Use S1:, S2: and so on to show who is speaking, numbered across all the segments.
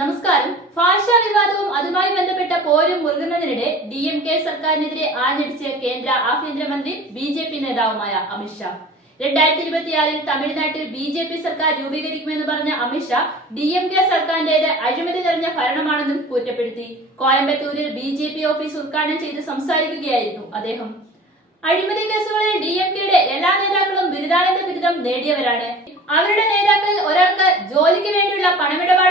S1: നമസ്കാരം. ഭാഷ വിവാദവും അതുമായി ബന്ധപ്പെട്ട പോരും മുറുകുന്നതിനിടെ ഡി എം കെ സർക്കാരിനെതിരെ ആഞ്ഞടിച്ച് കേന്ദ്ര ആഭ്യന്തരമന്ത്രി ബി ജെ പി നേതാവുമായ അമിത്ഷാ രണ്ടായിരത്തി ഇരുപത്തിയാറിൽ തമിഴ്നാട്ടിൽ ബി ജെ പി സർക്കാർ രൂപീകരിക്കുമെന്ന് പറഞ്ഞ അമിത്ഷാ ഡി എം കെ സർക്കാരിന്റേത് അഴിമതി നിറഞ്ഞ ഭരണമാണെന്നും കുറ്റപ്പെടുത്തി. കോയമ്പത്തൂരിൽ ബി ജെ പി ഓഫീസ് ഉദ്ഘാടനം ചെയ്ത് സംസാരിക്കുകയായിരുന്നു അദ്ദേഹം. അഴിമതി കേസുകളിൽ ഡി എം കെയുടെ എല്ലാ നേതാക്കളും ബിരുദാനന്ദ ബിരുദം നേടിയവരാണ്. അവരുടെ നേതാക്കളിൽ ഒരാൾക്ക് ജോലിക്ക് വേണ്ടിയുള്ള പണമിടപാട്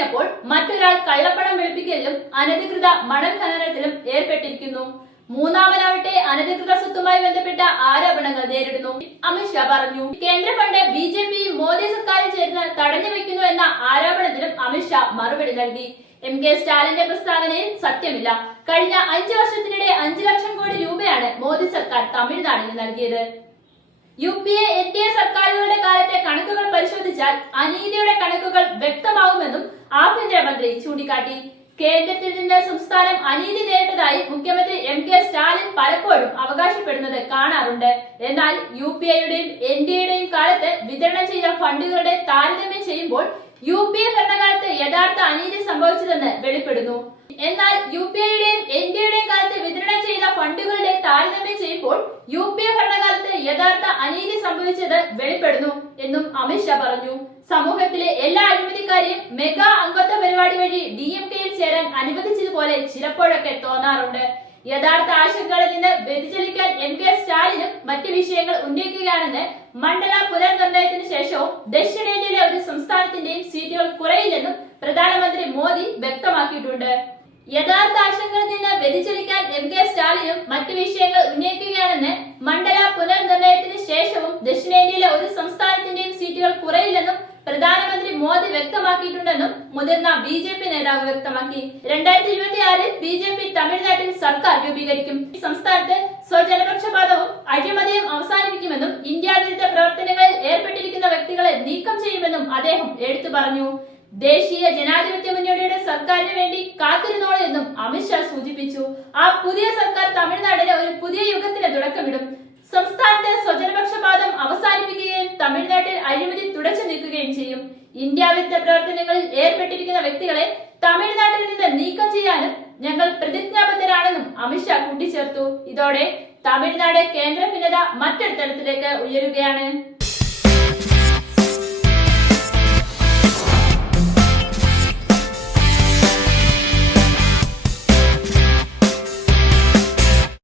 S1: കേസിൽ കുടുങ്ങിയപ്പോൾ മറ്റൊരാൾ കള്ളപ്പണം വെളുപ്പിക്കലിലും അനധികൃത മണൽ ഖനനത്തിലും ഏർപ്പെട്ടിരിക്കുന്നു. മൂന്നാമനാവട്ടെ അനധികൃത സ്വത്തുമായി ബന്ധപ്പെട്ട ആരോപണങ്ങൾ നേരിടുന്നു. അമിത്ഷാ പറഞ്ഞു കേന്ദ്ര ഫണ്ട് ബി ജെ പിയും മോദി സർക്കാരും ചേർന്ന് തടഞ്ഞു വെക്കുന്നു എന്ന ആരോപണത്തിനും അമിത്ഷാ മറുപടി നൽകി. എം കെ സ്റ്റാലിന്റെ പ്രസ്താവനയിൽ സത്യമില്ല. കഴിഞ്ഞ അഞ്ചു വർഷത്തിനിടെ അഞ്ചു ലക്ഷം കോടി രൂപയാണ് മോദി സർക്കാർ തമിഴ്നാടിന് നൽകിയത്. U P A N D A സർക്കാരുകളുടെ കാലത്തെ കണക്കുകൾ പരിശോധിച്ചാൽ അനീതിയുടെ കണക്കുകൾ ആഭ്യന്തരമന്ത്രി ചൂണ്ടിക്കാട്ടി കേന്ദ്രത്തിൽ നിന്ന് സംസ്ഥാനം അനീതി നേരിട്ടതായി മുഖ്യമന്ത്രി എം കെ സ്റ്റാലിൻ പലപ്പോഴും അവകാശപ്പെടുന്നത് കാണാറുണ്ട്. എന്നാൽ യു പി ഐയുടെയും എൻ ഡി എയുടെയും കാലത്ത് വിതരണം ചെയ്ത ഫണ്ടുകളുടെ താരതമ്യം ചെയ്യുമ്പോൾ യു പി എ ഭരണകാലത്ത് യഥാർത്ഥ അനീതി സംഭവിച്ചതെന്ന് വെളിപ്പെടുന്നു. എന്നാൽ യു പി ഐയുടെയും എൻ ഡി എയുടെയും കാലത്ത് വിതരണം ചെയ്ത ഫണ്ടുകളുടെ താരതമ്യം ചെയ്യുമ്പോൾ യു പി എ യഥാർത്ഥ അനീതി സംഭവിച്ചത് വെളിപ്പെടുന്നു എന്നും അമിത്ഷാ പറഞ്ഞു. സമൂഹത്തിലെ എല്ലാ അഴിമതിക്കാരെയും മെഗാ അംഗത്വ പരിപാടി വഴി ഡി എം കെയിൽ ചേരാൻ അനുവദിച്ചതുപോലെ ചിലപ്പോഴൊക്കെ തോന്നാറുണ്ട്. യഥാർത്ഥ ആശങ്കകളിൽ നിന്ന് വ്യതിചലിക്കാൻ എം കെ സ്റ്റാലിനും മറ്റ് വിഷയങ്ങൾ ഉന്നയിക്കുകയാണെന്ന് മണ്ഡല പുനർനിർണയത്തിന് ശേഷവും ദക്ഷിണേന്ത്യയിലെ ഒരു സംസ്ഥാനത്തിന്റെയും സീറ്റുകൾ കുറയില്ലെന്നും പ്രധാനമന്ത്രി മോദി വ്യക്തമാക്കിയിട്ടുണ്ട്. യഥാർത്ഥ ആശങ്കകളിൽ നിന്ന് വ്യതിചലിക്കാൻ എം കെ സ്റ്റാലിനും മറ്റു വിഷയങ്ങൾ ഉന്നയിക്കുകയാണെന്ന് ദക്ഷിണേന്ത്യയിലെ ഒരു സംസ്ഥാനത്തിന്റെയും സീറ്റുകൾ കുറയില്ലെന്നും പ്രധാനമന്ത്രി മോദി വ്യക്തമാക്കിയിട്ടുണ്ടെന്നും മുതിർന്ന ബി ജെ പി നേതാവ് വ്യക്തമാക്കി. രണ്ടായിരത്തി ഇരുപത്തി ആറിൽ ബി ജെ പി തമിഴ്നാട്ടിൽ സർക്കാർ രൂപീകരിക്കും. സംസ്ഥാനത്ത് സ്വജനപക്ഷപാതവും അഴിമതിയും അവസാനിപ്പിക്കുമെന്നും ഇന്ത്യ വിരുദ്ധ പ്രവർത്തനങ്ങളിൽ ഏർപ്പെട്ടിരിക്കുന്ന വ്യക്തികളെ നീക്കം ചെയ്യുമെന്നും അദ്ദേഹം എടുത്തു പറഞ്ഞു. ദേശീയ ജനാധിപത്യ മുന്നണിയുടെ സർക്കാരിന് വേണ്ടി കാത്തിരുന്നോളെന്നും അമിത്ഷാ സൂചിപ്പിച്ചു. ആ പുതിയ സർക്കാർ തമിഴ്നാടിന് ഒരു പുതിയ യുഗത്തിന് തുടക്കമിടും. സംസ്ഥാനത്ത് സ്വജനപക്ഷപാതം അവസാനിപ്പിക്കുകയും തമിഴ്നാട്ടിൽ അഴിമതി തുടച്ചു നീക്കുകയും ചെയ്യും. ഇന്ത്യ വിരുദ്ധ പ്രവർത്തനങ്ങളിൽ ഏർപ്പെട്ടിരിക്കുന്ന വ്യക്തികളെ തമിഴ്നാട്ടിൽ നിന്ന് നീക്കം ചെയ്യാനും ഞങ്ങൾ പ്രതിജ്ഞാബദ്ധരാണെന്നും അമിത്ഷാ കൂട്ടിച്ചേർത്തു. ഇതോടെ തമിഴ്നാട് കേന്ദ്ര ഭിന്നത മറ്റൊരു തലത്തിലേക്ക് ഉയരുകയാണ്.